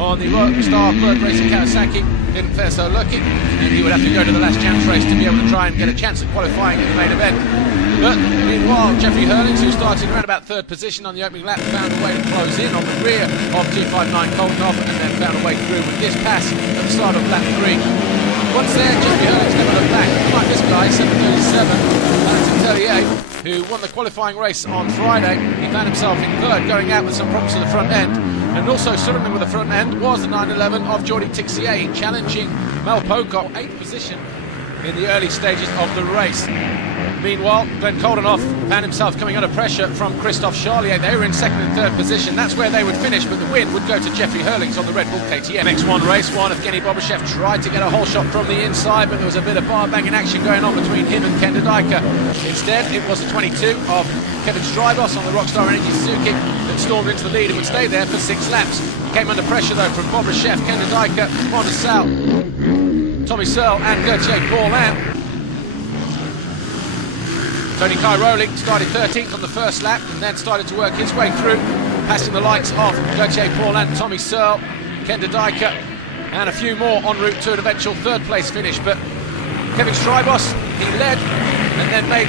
On the Rockstar Bird Racing Kawasaki, didn't fare so lucky, and he would have to go to the last chance race to be able to try and get a chance at qualifying in the main event. But meanwhile, Jeffrey Hurlings, who started around about third position on the opening lap, found a way to close in on the rear of 259 Coldenhoff, and then found a way through with this pass at the start of lap 3. Once there, Jeffrey Hurlings never looked back. Like this guy, 737, Terimaksih, who won the qualifying race on Friday. He found himself in third, going out with some problems to the front end. And also struggling with the front end was the 911 of Geordie Tixier, challenging Mel Pocock, 8th position in the early stages of the race. Meanwhile, Glenn Coldenhoff found himself coming under pressure from Christophe Charlier. They were in second and third position. That's where they would finish, but the win would go to Jeffrey Hurlings on the Red Bull KTM. X1 race one, Evgeny Bobashev tried to get a whole shot from the inside, but there was a bit of bar-banging action going on between him and Ken Dedaiker. Instead, it was the 22 of Kevin Strybos on the Rockstar Energy Suzuki that stormed into the lead and would stay there for 6 laps. He came under pressure, though, from Bobashev, Ken Dedaiker, Monda Sal, Tommy Searle and Gauthier Paulin. Tony Cairoli started 13th on the first lap and then started to work his way through, passing the likes of Gauthier Paulin, Tommy Searle, Ken Dedaiker, and a few more en route to an eventual third place finish. But Kevin Strybos, he led and then made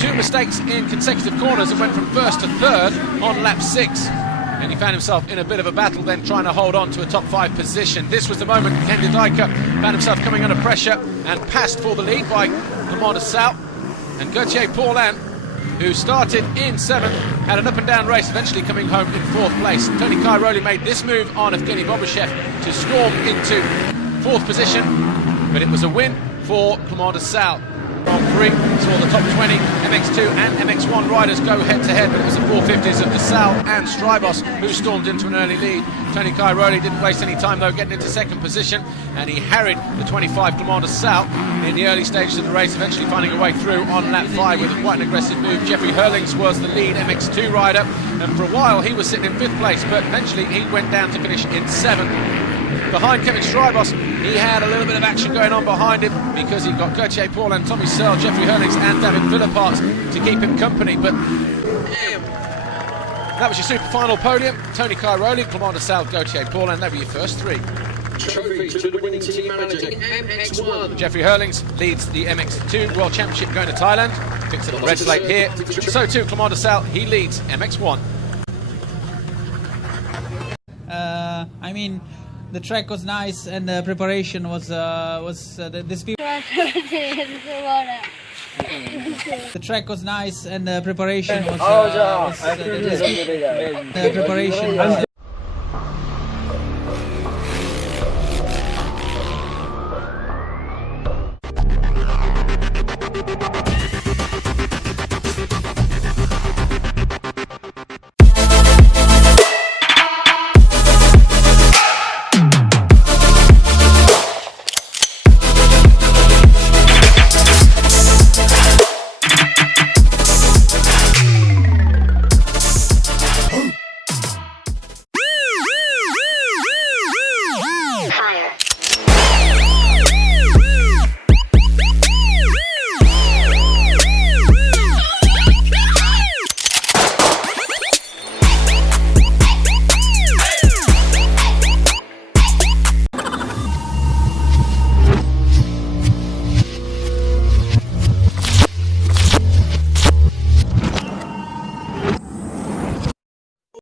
2 mistakes in consecutive corners and went from first to third on lap 6. And he found himself in a bit of a battle then, trying to hold on to a top 5 position. This was the moment Ken Dedaiker found himself coming under pressure and passed for the lead by Monda Sal. And Gauthier Paulin, who started in 7th, had an up-and-down race, eventually coming home in 4th place. Tony Cairoli made this move on Evgeny Bobashev to storm into 4th position, but it was a win for Monda Sal. Grand Prix saw the top 20 MX2 and MX1 riders go head-to-head, but it was the 450s of the Sal and Strybos who stormed into an early lead. Tony Cairoli didn't waste any time, though, getting into 2nd position, and he harried the 25 Monda Sal in the early stages of the race, eventually finding a way through on lap 5 with quite an aggressive move. Jeffrey Hurlings was the lead MX2 rider, and for a while he was sitting in 5th place, but eventually he went down to finish in 7th. Behind Kevin Strybos, he had a little bit of action going on behind him because he got Gauthier Paulin, Tommy Searle, Jeffrey Hurlings and David Villapart to keep him company. But that was your super final podium. Tony Cairoli, Monda Sal, Gauthier Paulin, they were your first 3. Trophy to the winning team manager, MX1. Jeffrey Hurlings leads the MX2 World Championship going to Thailand. Picks up the red plate here. So too, Monda Sal, he leads MX1. I mean, the track was nice and the preparation was this people. The track was nice and the preparation was preparation.